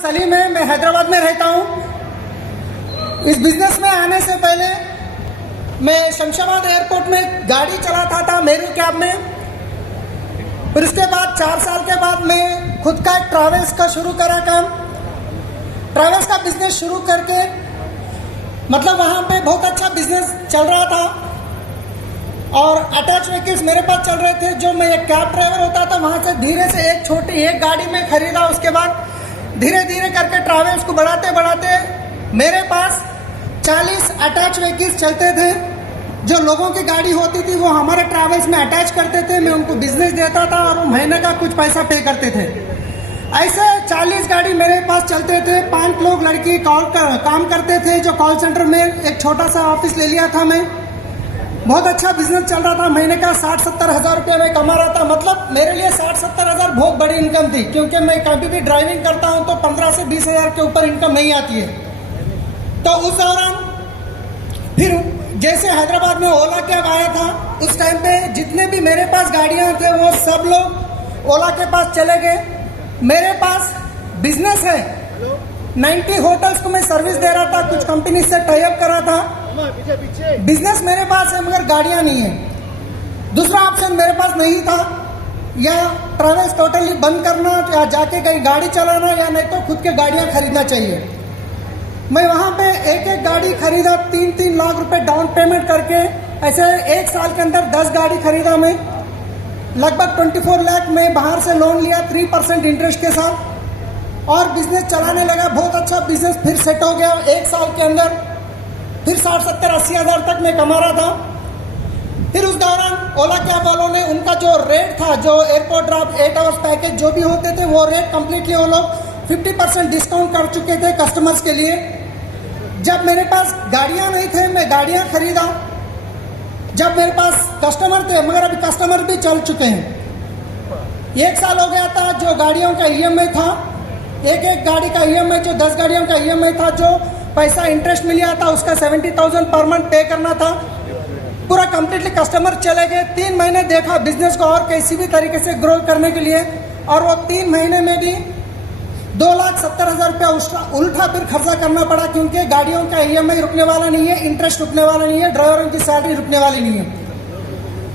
सलीम है, मैं हैदराबाद में रहता हूँ। इस बिजनेस में आने से पहले मैं शमशाबाद एयरपोर्ट में गाड़ी चलाता था मेरू कैब में। फिर उसके बाद 4 साल के बाद मैं खुद का एक ट्रैवल्स का शुरू करा काम। ट्रैवल्स का बिजनेस शुरू करके मतलब वहाँ पे बहुत अच्छा बिजनेस चल रहा था और अटैच व्हीकल्स मेरे पास चल रहे थे। जो मैं एक कैब ड्राइवर होता था वहाँ से धीरे से एक छोटी एक गाड़ी में खरीदा। उसके बाद धीरे धीरे करके ट्रैवल्स को बढ़ाते बढ़ाते मेरे पास 40 अटैच व्हीकल्स चलते थे। जो लोगों की गाड़ी होती थी वो हमारे ट्रैवल्स में अटैच करते थे। मैं उनको बिजनेस देता था और वो महीने का कुछ पैसा पे करते थे। ऐसे 40 गाड़ी मेरे पास चलते थे। 5 लोग लड़की काम करते थे। जो कॉल सेंटर में एक छोटा सा ऑफिस ले लिया था मैं। बहुत अच्छा बिजनेस चल रहा था। महीने का 60-70 हज़ार रुपये मैं कमा रहा था। मतलब मेरे लिए 60-70 हज़ार बहुत बड़ी इनकम थी, क्योंकि मैं कभी भी ड्राइविंग करता हूं तो 15 से 20 हज़ार के ऊपर इनकम नहीं आती है। तो उस दौरान फिर जैसे हैदराबाद में ओला कैब आया था, उस टाइम पे जितने भी मेरे पास गाड़ियां थे वो सब लोग ओला के पास चले गए। मेरे पास बिजनेस है, 90 होटल्स को मैं सर्विस दे रहा था। कुछ कंपनी से टाई अप करा था। बिजनेस मेरे पास है मगर गाड़ियां नहीं है। दूसरा ऑप्शन मेरे पास नहीं था, या ट्रैवल्स टोटली बंद करना या जाके कहीं गाड़ी चलाना, या नहीं तो खुद के गाड़ियां खरीदना चाहिए। मैं वहां पे एक एक गाड़ी खरीदा, 3-3 लाख रुपए डाउन पेमेंट करके। ऐसे 1 साल के अंदर 10 गाड़ी खरीदा मैं। लगभग 24 लाख में बाहर से लोन लिया 3% इंटरेस्ट के साथ और बिजनेस चलाने लगा। बहुत अच्छा बिजनेस फिर सेट हो गया 1 साल के अंदर। फिर 60-70-80 हज़ार तक मैं कमा रहा था। फिर उस दौरान ओला कैब वालों ने उनका जो रेट था, जो एयरपोर्ट ड्रॉप 8 आवर्स पैकेज जो भी होते थे, वो रेट कंप्लीटली वो लोग 50% डिस्काउंट कर चुके थे कस्टमर्स के लिए। जब मेरे पास गाड़ियां नहीं थे मैं गाड़ियां खरीदा। जब मेरे पास कस्टमर थे, मगर अभी कस्टमर भी चल चुके हैं। 1 साल हो गया था। जो गाड़ियों का ईएमआई था, एक गाड़ी का ईएमआई, जो 10 गाड़ियों का ईएमआई था, जो पैसा इंटरेस्ट मिल गया था, उसका 70,000 पर मंथ पे करना था। पूरा कंप्लीटली कस्टमर चले गए। 3 महीने देखा बिजनेस को और किसी भी तरीके से ग्रो करने के लिए, और वो 3 महीने में भी 2,70,000 रुपया उल्टा फिर खर्चा करना पड़ा, क्योंकि गाड़ियों का ईएमआई रुकने वाला नहीं है, इंटरेस्ट रुकने वाला नहीं है, ड्राइवरों की सैलरी रुकने वाली नहीं है।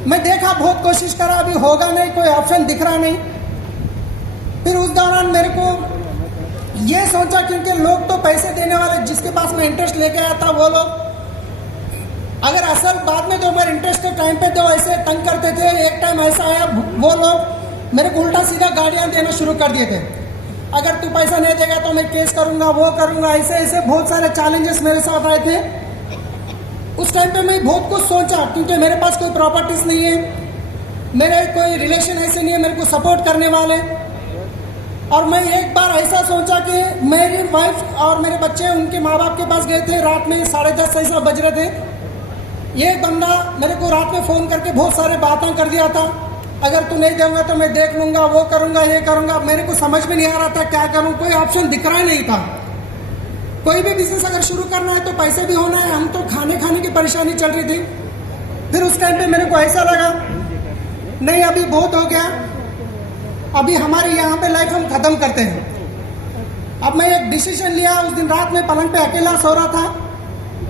मैं देखा, बहुत कोशिश करा, अभी होगा नहीं, कोई ऑप्शन दिख रहा नहीं। फिर उस दौरान मेरे को ये सोचा, क्योंकि लोग तो पैसे देने वाले, जिसके पास मैं इंटरेस्ट लेके आया था, वो लोग अगर असल बाद में दो, मगर इंटरेस्ट के टाइम पे दो, ऐसे तंग करते थे। एक टाइम ऐसा आया, वो लोग मेरे को उल्टा सीधा गाड़ियां देना शुरू कर दिए थे। अगर तू पैसा नहीं देगा तो मैं केस करूंगा, वो करूंगा, ऐसे ऐसे बहुत सारे चैलेंजेस मेरे साथ आए थे। उस टाइम पे मैं बहुत कुछ सोचा, क्योंकि मेरे पास कोई प्रॉपर्टीज नहीं है, मेरे कोई रिलेशन ऐसे नहीं है मेरे को सपोर्ट करने वाले। और मैं एक बार ऐसा सोचा कि मेरी वाइफ और मेरे बच्चे उनके माँ बाप के पास गए थे। रात में 10:30 ऐसा बज रहे थे। ये बंदा मेरे को रात में फ़ोन करके बहुत सारे बातें कर दिया था। अगर तू नहीं देगा तो मैं देख लूंगा, वो करूंगा, ये करूंगा। मेरे को समझ में नहीं आ रहा था क्या करूं, कोई ऑप्शन दिख रहा ही नहीं था। कोई भी बिजनेस अगर शुरू करना है तो पैसे भी होना है, हम तो खाने की परेशानी चल रही थी। फिर उस टाइम पे मेरे को ऐसा लगा, नहीं अभी बहुत हो गया, अभी हमारे यहाँ पे लाइफ हम खत्म करते हैं। अब मैं एक डिसीजन लिया। उस दिन रात में पलंग पे अकेला सो रहा था।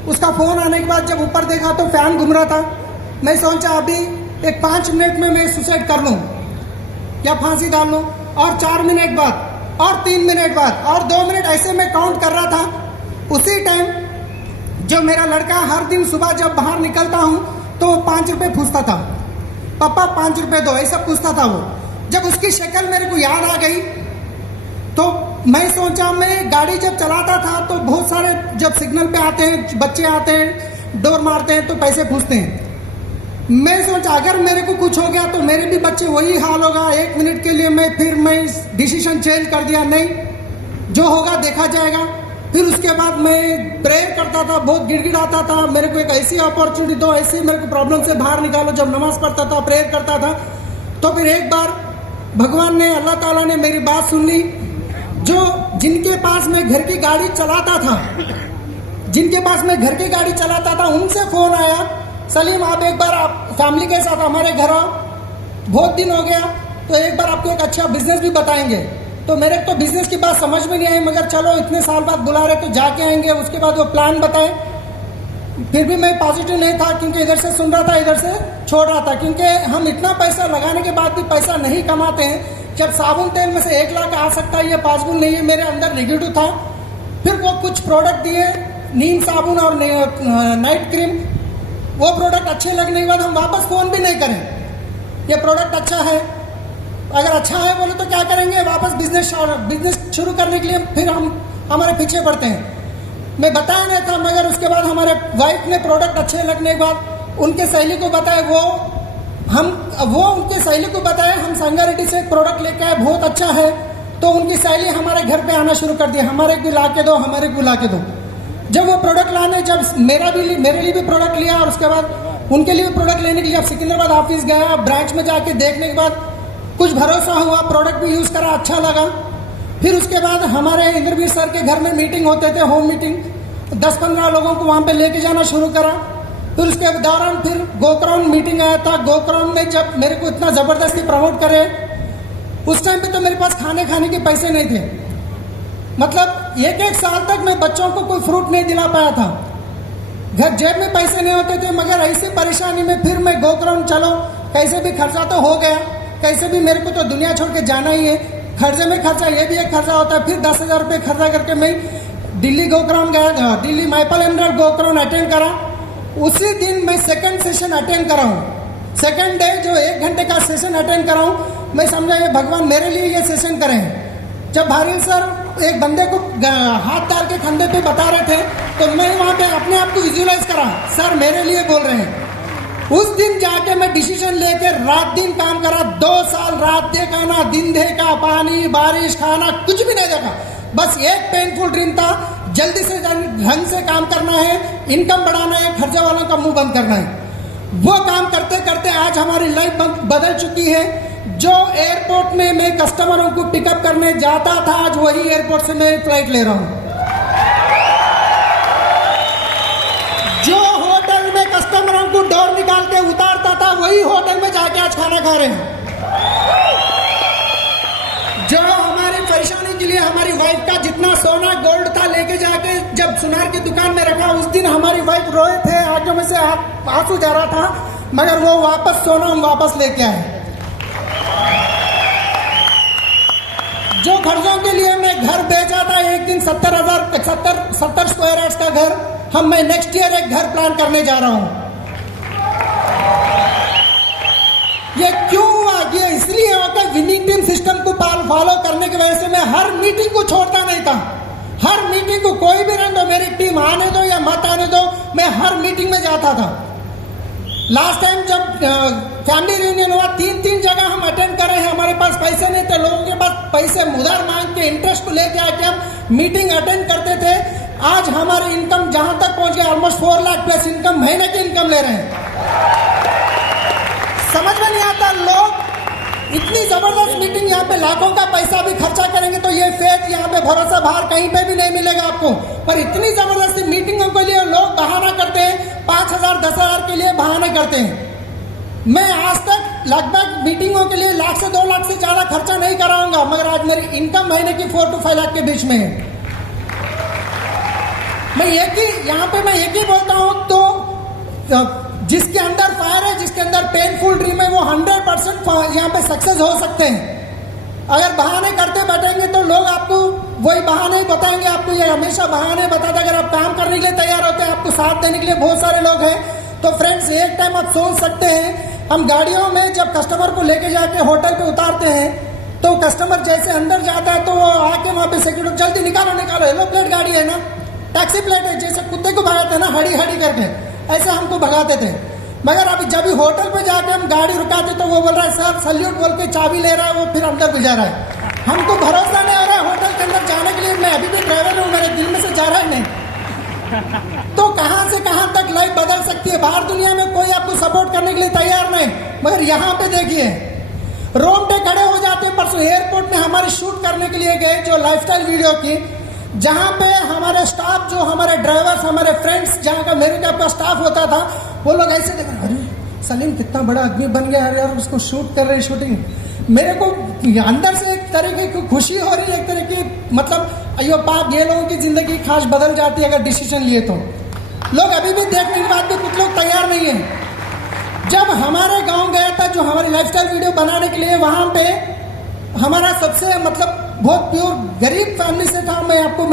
उसका फ़ोन आने के बाद जब ऊपर देखा तो फैन घूम रहा था। मैं सोचा अभी एक 5 मिनट में मैं सुसाइड कर लूँ या फांसी डाल लूँ, और 4 मिनट बाद और 3 मिनट बाद और 2 मिनट, ऐसे मैं काउंट कर रहा था। उसी टाइम जो मेरा लड़का हर दिन सुबह जब बाहर निकलता हूँ तो 5 रुपये पूछता था, पापा 5 रुपये दो, ऐसा पूछता था वो। जब उसकी शक्ल मेरे को याद आ गई तो मैं सोचा, मैं गाड़ी जब चलाता था तो बहुत सारे जब सिग्नल पे आते हैं, बच्चे आते हैं, डोर मारते हैं तो पैसे पूछते हैं। मैं सोचा अगर मेरे को कुछ हो गया तो मेरे भी बच्चे वही हाल होगा। 1 मिनट के लिए मैं डिसीजन चेंज कर दिया, नहीं जो होगा देखा जाएगा। फिर उसके बाद मैं प्रेयर करता था, बहुत गिड़गिड़ाता था, मेरे को एक ऐसी अपॉर्चुनिटी दो, ऐसी मेरे को प्रॉब्लम से बाहर निकालो। जब नमाज पढ़ता था, प्रेयर करता था, तो फिर एक बार भगवान ने, अल्लाह ताला ने मेरी बात सुन ली। जिनके पास मैं घर की गाड़ी चलाता था, उनसे फोन आया, सलीम आप एक बार आप फैमिली के साथ हमारे घर आओ, बहुत दिन हो गया, तो एक बार आपको एक अच्छा बिजनेस भी बताएंगे। तो मेरे को तो बिजनेस की बात समझ में नहीं आई, मगर चलो इतने साल बाद बुला रहे तो जाके आएंगे। उसके बाद वो प्लान बताए, फिर भी मैं पॉजिटिव नहीं था, क्योंकि इधर से सुन रहा था इधर से छोड़ रहा था, क्योंकि हम इतना पैसा लगाने के बाद भी पैसा नहीं कमाते हैं। जब साबुन तेल में से 1 लाख आ सकता है ये पॉसिबल नहीं है, मेरे अंदर नेगेटिव था। फिर वो कुछ प्रोडक्ट दिए, नीम साबुन और नाइट क्रीम, वो प्रोडक्ट अच्छे लगने के बाद हम वापस फ़ोन भी नहीं करें, ये प्रोडक्ट अच्छा है। अगर अच्छा है बोले तो क्या करेंगे, वापस बिजनेस शुरू करने के लिए फिर हम हमारे पीछे पड़ते हैं। मैं बताया नहीं था, मगर उसके बाद हमारे वाइफ ने प्रोडक्ट अच्छे लगने के बाद उनके सहेली को बताया, वो उनके सहेली को बताया हम संगारेड्डी से प्रोडक्ट लेके आए, बहुत अच्छा है। तो उनकी सहेली हमारे घर पे आना शुरू कर दिया, हमारे को ला के दो, हमारे को ला के दो। जब वो प्रोडक्ट लाने, जब मेरे लिए भी प्रोडक्ट लिया और उसके बाद उनके लिए भी प्रोडक्ट लेने के लिए जब सिकंदराबाद ऑफिस गया, ब्रांच में जाके देखने के बाद कुछ भरोसा हुआ, प्रोडक्ट भी यूज़ करा, अच्छा लगा। फिर उसके बाद हमारे इंद्रवीर सर के घर में मीटिंग होते थे, होम मीटिंग, 10-15 लोगों को वहाँ पे लेके जाना शुरू करा। फिर उसके दौरान फिर गोकराउंड मीटिंग आया था। गोकराउंड में जब मेरे को इतना ज़बरदस्ती प्रमोट करे, उस टाइम पे तो मेरे पास खाने के पैसे नहीं थे। मतलब 1-1 साल तक मैं बच्चों को कोई फ्रूट नहीं दिला पाया था, घर जेब में पैसे नहीं होते थे। मगर ऐसी परेशानी में फिर मैं गोकराउंड, चलो कैसे भी खर्चा तो हो गया, कैसे भी मेरे को तो दुनिया छोड़ के जाना ही है, खर्चे में खर्चा, ये भी एक खर्चा होता है। फिर 10,000 रुपये खर्चा करके मैं दिल्ली गोकराउंड गया, दिल्ली माइपल एमराल्ड गोकराउंड अटेंड करा। उसी दिन मैं सेकंड सेशन अटेंड करा हूँ। सेकंड डे जो 1 घंटे का सेशन अटेंड करा हूँ, मैं समझा ये भगवान मेरे लिए ये सेशन करें। जब भारी सर एक बंदे को हाथ डाल के कंधे पे बता रहे थे, तो मैं वहाँ पे अपने आप को विजुअलाइज करा, सर मेरे लिए बोल रहे हैं। उस दिन जाके मैं डिसीजन लेके रात दिन काम करा, 2 साल रात देखा ना, दिन देखा, पानी बारिश खाना कुछ भी नहीं देखा। बस एक पेनफुल ड्रीम था, जल्दी से ढंग से काम करना है, इनकम बढ़ाना है, खर्चे वालों का मुंह बंद करना है। वो काम करते करते आज हमारी लाइफ बदल चुकी है। जो एयरपोर्ट में मैं कस्टमरों को पिकअप करने जाता था, आज वही एयरपोर्ट से मैं फ्लाइट ले रहा हूं। जो होटल में कस्टमरों को डोर निकाल के उतारता था, वही होटल में जाके आज खाना खा रहे हैं। जो हमारी परेशानी के लिए हमारी वाइफ का जितना सोना गोल्ड था लेके जाके जब सुनार की दुकान में रखा, उस दिन हमारी वाइफ रोए थे, आंखों में से आंसू जा रहा था, मगर वो वापस सोना हम वापस लेके आए। जो खर्चों के लिए मैं घर बेचा था, एक दिन 70 स्क्वायर यार्ड्स का घर, मैं नेक्स्ट ईयर एक घर प्लान करने जा रहा हूं। ये क्यों हुआ? ये इसलिए होता है विनिंग टीम सिस्टम को फॉलो करने की वजह से मैं हर मीटिंग को छोड़ता नहीं था। हर मीटिंग को कोई भी रहने दो, मेरी टीम आने दो या मत आने दो, मैं हर मीटिंग में जाता था। लास्ट टाइम जब फैमिली रियूनियन हुआ, 3 जगह हम अटेंड कर रहे हैं, हमारे पास पैसे नहीं थे, लोगों के पास पैसे उधार मांग के इंटरेस्ट को लेके आके हम मीटिंग अटेंड करते थे। आज हमारी इनकम जहां तक पहुंच गई, ऑलमोस्ट 4 लाख प्लस इनकम, महीने की इनकम ले रहे हैं। समझ में नहीं आता, लोग इतनी जबरदस्त मीटिंग, यहाँ पे लाखों का पैसा भी खर्चा करेंगे तो ये फेथ, यहाँ पे भरोसा बाहर कहीं पे भी नहीं मिलेगा आपको। पर इतनी जबरदस्ती मीटिंगों के लिए लोग बहाना करते हैं, 5,000 10,000 के लिए बहाने करते हैं। मैं आज तक लगभग मीटिंगों के लिए 1 लाख से 2 लाख से ज्यादा खर्चा नहीं कराऊंगा, मगर आज मेरी इनकम महीने की 4 to 5 लाख के बीच में है। मैं यहाँ पे एक ही बोलता हूँ, तो जिसके अंदर फायर है, जिसके अंदर पेनफुल ड्रीम है, वो 100% यहाँ पे सक्सेस हो सकते हैं। अगर बहाने करते बैठेंगे तो लोग आपको वही बहाने ही बताएंगे, आपको ये हमेशा बहाने बताते। अगर आप काम करने के लिए तैयार होते हैं, आपको साथ देने के लिए बहुत सारे लोग हैं। तो फ्रेंड्स, एक टाइम आप सोच सकते हैं, हम गाड़ियों में जब कस्टमर को लेके जाके होटल पे उतारते हैं, तो कस्टमर जैसे अंदर जाता है तो वो आके वहाँ पे सिक्योरिटी, जल्दी निकालो, येलो प्लेट गाड़ी है ना, टैक्सी प्लेट है, जैसे कुत्ते को भगाते हैं ना, हड़ी करके, ऐसे हमको भगाते थे। मगर अभी जब भी होटल पे जाके हम गाड़ी रुकाते तो वो बोल रहा है सर सल्यूट बोल के चाबी ले रहा है, वो फिर अंदर गुजा रहा है। हमको भरोसा नहीं हो रहा है होटल के अंदर जाने के लिए। मैं अभी भी ड्राइवर हूँ, मेरे दिल में से जा रहा है नहीं। तो कहाँ से कहाँ तक लाइफ बदल सकती है। बाहर दुनिया में कोई आपको सपोर्ट करने के लिए तैयार नहीं, मगर यहाँ पे देखिए रोड पे खड़े हो जाते हैं। परसों एयरपोर्ट में हमारे शूट करने के लिए गए, जो लाइफस्टाइल वीडियो की, जहाँ पे हमारे स्टाफ, जो हमारे ड्राइवर्स, हमारे फ्रेंड्स, जहाँ का मेरे टाइप का स्टाफ होता था, वो लोग ऐसे देख रहे, अरे सलीम कितना बड़ा आदमी बन गया यार, उसको शूट कर रहे शूटिंग। मेरे को अंदर से एक तरीके की खुशी हो रही है, एक तरह की मतलब अयो पाप, ये लोगों की जिंदगी खास बदल जाती है अगर डिसीजन लिए तो। लोग अभी भी देखने के बाद भी कुछ लोग तैयार नहीं है। जब हमारे गांव गया था जो हमारी लाइफस्टाइल वीडियो बनाने के लिए, वहां पे हमारा सबसे मतलब बहुत प्योर गरीब फैमिली से था। मैं आपको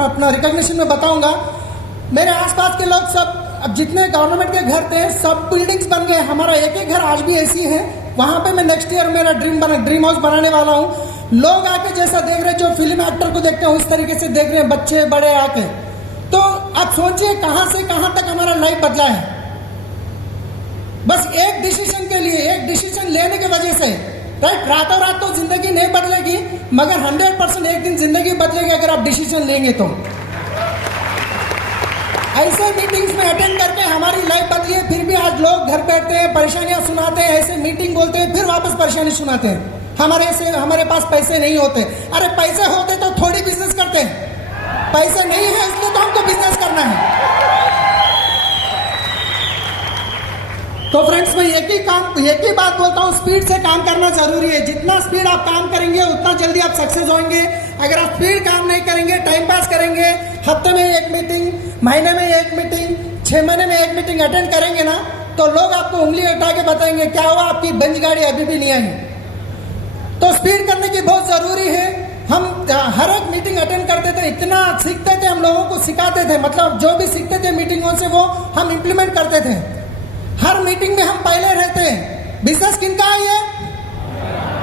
अपना रिकॉग्निशन में बताऊंगा। मेरे आसपास के लोग सब, अब जितने गवर्नमेंट के घर थे सब बिल्डिंग्स बन गए। हमारा एक एक घर आज भी ऐसी है। वहां पे मैं नेक्स्ट ईयर मेरा ड्रीम हाउस बनाने वाला हूँ। लोग आके जैसा देख रहे, जो फिल्म एक्टर को देखते हैं उस तरीके से देख रहे हैं, बच्चे बड़े आके। तो आप सोचिए कहां से कहां तक हमारा लाइफ बदला है, बस एक डिसीजन के लिए, एक डिसीजन लेने की वजह से। राइट, रातों रात तो जिंदगी नहीं बदलेगी, मगर 100% एक दिन जिंदगी बदलेगी अगर आप डिसीजन लेंगे तो। ऐसे मीटिंग्स में अटेंड करके हमारी लाइफ बदली है। फिर भी आज लोग घर बैठते हैं, परेशानियां सुनाते हैं, ऐसे मीटिंग बोलते हैं, फिर वापस परेशानी सुनाते हैं। हमारे पास पैसे नहीं होते। अरे पैसे होते तो थोड़ी बिजनेस करते हैं, पैसे नहीं है इसलिए तो हमको बिजनेस करना है। तो फ्रेंड्स, मैं एक ही बात बोलता हूँ, स्पीड से काम करना जरूरी है। जितना स्पीड आप काम करेंगे उतना जल्दी आप सक्सेस होंगे। अगर आप स्पीड काम नहीं करेंगे, टाइम पास करेंगे, हफ्ते में एक मीटिंग, महीने में एक मीटिंग, 6 महीने में एक मीटिंग अटेंड करेंगे ना, तो लोग आपको उंगली उठा के बताएंगे क्या हुआ, आपकी बेंच गाड़ी अभी भी नहीं आई। तो स्पीड करने की बहुत जरूरी है। हम हर एक मीटिंग अटेंड करते थे, इतना सीखते थे, हम लोगों को सिखाते थे, मतलब जो भी सीखते थे मीटिंगों से वो हम इम्प्लीमेंट करते थे। हर मीटिंग में हम पहले रहते हैं। बिजनेस किनका है ये?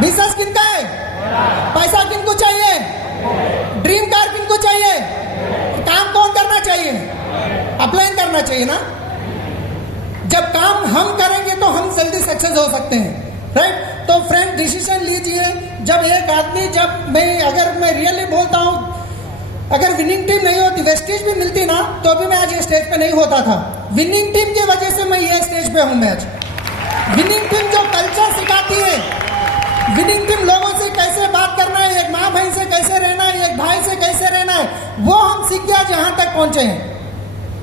बिजनेस किनका है? पैसा किनको चाहिए? ड्रीम कार किनको चाहिए? काम कौन करना चाहिए? अपलाइन करना चाहिए ना। जब काम हम करेंगे तो हम जल्दी सक्सेस हो सकते हैं। राइट, तो फ्रेंड डिसीजन लीजिए। जब एक आदमी, अगर मैं रियली बोलता हूं, अगर विनिंग टीम नहीं होती, वेस्टेज भी मिलती ना, तो भी मैं आज ये स्टेज पे नहीं होता था। विनिंग टीम की वजह से मैं ये स्टेज पे हूं। मैं आज विनिंग टीम जो कल्चर सिखाती है, विनिंग टीम लोगों से कैसे बात करना है, एक माँ बहन से कैसे रहना है, एक भाई से कैसे रहना है, वो हम सीख के आज यहाँ तक पहुंचे हैं।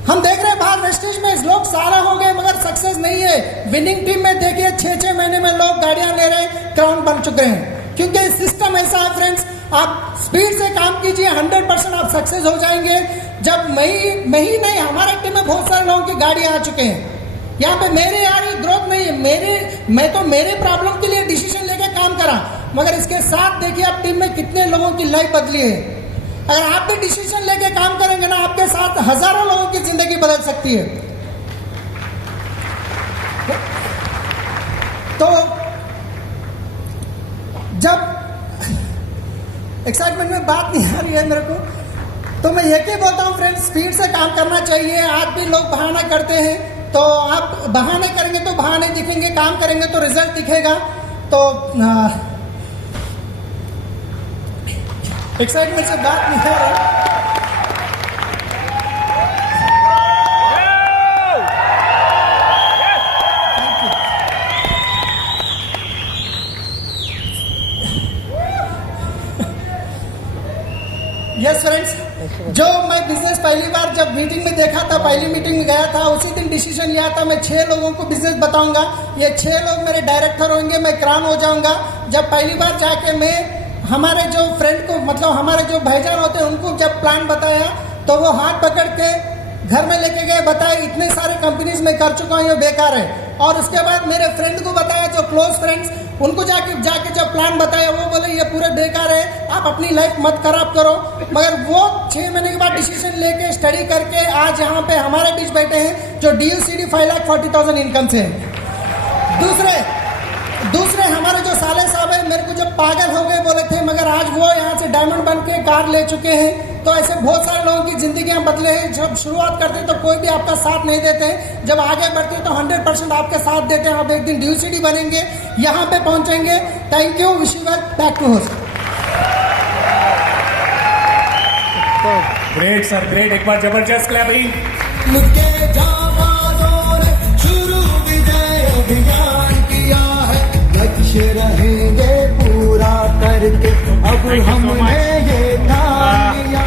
हम देख रहे हैं बाहर वेस्टेज में लोग सारा हो गए मगर सक्सेस नहीं है। विनिंग टीम में देखिए 6-6 महीने में लोग गाड़ियां ले रहे हैं, क्राउन बन चुके हैं, क्योंकि सिस्टम ऐसा है। फ्रेंड्स, आप स्पीड से काम कीजिए, 100% आप सक्सेस हो जाएंगे। जब मैं ही नहीं, हमारे टीम में बहुत सारे लोगों की गाड़ियां आ चुके हैं। यहाँ पे मेरे यार ग्रोथ नहीं है, मैं तो मेरे प्रॉब्लम के लिए डिसीजन लेके काम करा, मगर इसके साथ देखिए आप टीम में कितने लोगों की लाइफ बदली है। अगर आप भी डिसीजन लेके काम करेंगे ना, आपके साथ हजारों लोगों की जिंदगी बदल सकती है। तो जब एक्साइटमेंट में बात नहीं आ रही है मेरे को, तो मैं ये बोलता हूँ फ्रेंड्स, स्पीड से काम करना चाहिए। आज भी लोग बहाना करते हैं, तो आप बहाने करेंगे तो बहाने दिखेंगे, काम करेंगे तो रिजल्ट दिखेगा। तो एक्साइटमेंट से बात नहीं आ रहा। यस फ्रेंड्स, जो मैं बिजनेस पहली बार जब मीटिंग में देखा था, पहली मीटिंग में गया था, उसी दिन डिसीजन लिया था मैं 6 लोगों को बिजनेस बताऊंगा। ये 6 लोग मेरे डायरेक्टर होंगे, मैं क्राउन हो जाऊंगा। जब पहली बार जाके मैं हमारे जो फ्रेंड को, मतलब हमारे जो भाईजान होते हैं, उनको जब प्लान बताया तो वो हाथ पकड़ के घर में लेके गए, बताए इतने सारे कंपनीज में कर चुका हूँ, ये बेकार है। और उसके बाद मेरे फ्रेंड को बताया, जो क्लोज फ्रेंड्स, उनको जाके जब प्लान बताया, वो बोले ये पूरे बेकार है, आप अपनी लाइफ मत खराब करो। मगर वो 6 महीने के बाद डिसीजन लेके स्टडी करके आज यहाँ पे हमारे बीच बैठे हैं, जो DUCD 5,40,000 इनकम से है। दूसरे हमारे जो साले साहब है, मेरे को जब पागल हो गए बोले थे, मगर आज वो यहाँ से डायमंड बन के कार ले चुके हैं। तो ऐसे बहुत सारे लोगों की जिंदगियां बदले हैं। जब शुरुआत करते हैं तो कोई भी आपका साथ नहीं देते हैं, जब आगे बढ़ते हैं तो 100% आपके साथ देते हैं। आप एक दिन DUCD बनेंगे, यहाँ पे पहुंचेंगे। Thank you, wish you well, back to host. Great sir, great, एक बार जबरदस्त क्लैपिंग। शुरू विजय अभियान किया है, लक्ष्य रहेंगे पूरा करके, अब हमने ये ठान लिया।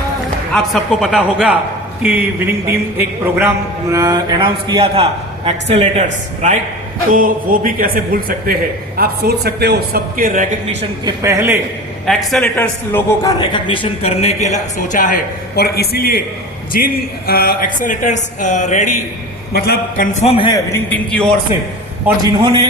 आप सबको पता होगा कि विनिंग टीम एक प्रोग्राम अनाउंस किया था, एक्सेलेटर्स, राइट। तो वो भी कैसे भूल सकते हैं। आप सोच सकते हो सबके रिकग्निशन के पहले एक्सेलेटर्स लोगों का रिकग्निशन करने के लिए सोचा है, और इसीलिए जिन एक्सेलेटर्स रेडी मतलब कंफर्म है विनिंग टीम की ओर से, और जिन्होंने